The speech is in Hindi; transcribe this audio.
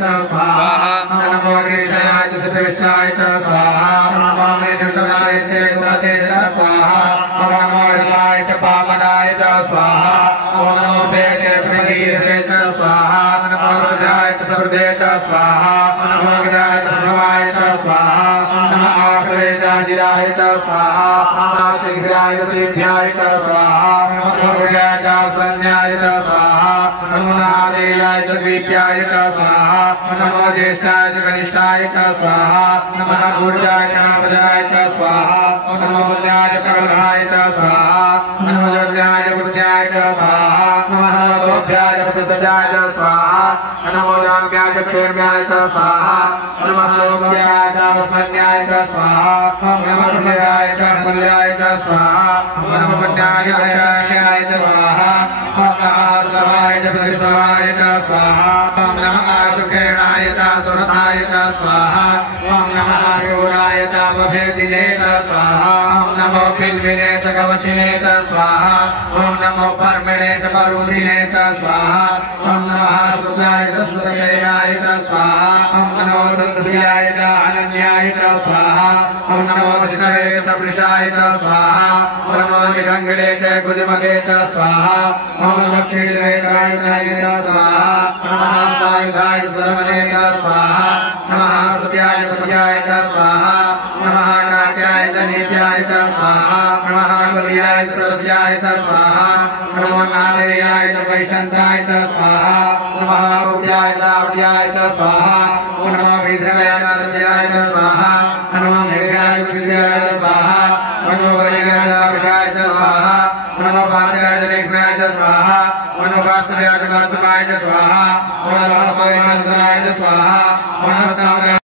स्वाहा नमो गिरिशाय च सतविष्टाय च स्वाहा नमो मेरुतमाय च गुणते च स्वाहा नमो रसाय च पावनाय च स्वाहा नमो वेदे समगीर्षे च स्वाहा नमो रुद्राय च समृद्धे च स्वाहा नमो गिराय च भवाय च स्वाहा नमो आश्रये च जिराय च स्वाहा नमो शीघ्राय च सिद्ध्याय च स्वाहा नमो भुजाय च संज्ञाय च स्वाहा नमो नादेयाय च द्वितीयाय च स्वाहा नमो ज्येष्ठाय च कनिष्ठाय च स्वाहा नमः गुरुजाय च पदाय च स्वाहा नमो बुद्ध्याय च कमलाय च स्वाहा नमो दुर्गाय च बुद्ध्याय च स्वाहा नमः सोभ्याय च प्रसजाय च स्वाहा नमो जाम्याय च क्षेम्याय च स्वाहा नमः लोभ्याय च वस्मन्याय च स्वाहा नमः पुण्याय च मूल्याय च स्वाहा नमः पुण्याय च वैराग्याय च स्वाहा नमः सर्वाय च प्रतिसर्वाय च स्वाहा नमः आशुकेणाय च सुरताय च स्वाहा नमः शूराय च वभेदिने च स्वाहा नमो किल्विने च कवचिने च स्वाहा नमो पर्मिणे च परुधिने च स्वाहा नमः श्रुताय च श्रुतशैलाय च स्वाहा नमो रुद्रयाय च अनन्याय च स्वाहा नमो जितवे च वृषाय च स्वाहा नमो निरङ्गणे च गुजमगे च स्वाहा नमो क्षीरे च स्वाहा नमः सायुधाय च सर्वने च स्वाहा नमः स्तुत्याय च प्रियाय च स्वाहा नमः नाट्याय च नीत्याय च स्वाहा नमः बलियाय च सरस्याय च स्वाहा नमो नादेयाय च वैशन्ताय च स्वाहा नमः उद्याय च आवड्याय च स्वाहा नमो विद्रवाय च रव्याय च स्वाहा नमो निर्गाय च विद्याय च स्वाहा नमो वरगाय च विषाय च स्वाहा नमो पात्राय च लेखनाय च स्वाहा नमो वास्तव्याय च वास्तवाय च स्वाहा नमो सहस्राय च स्वाहा नमो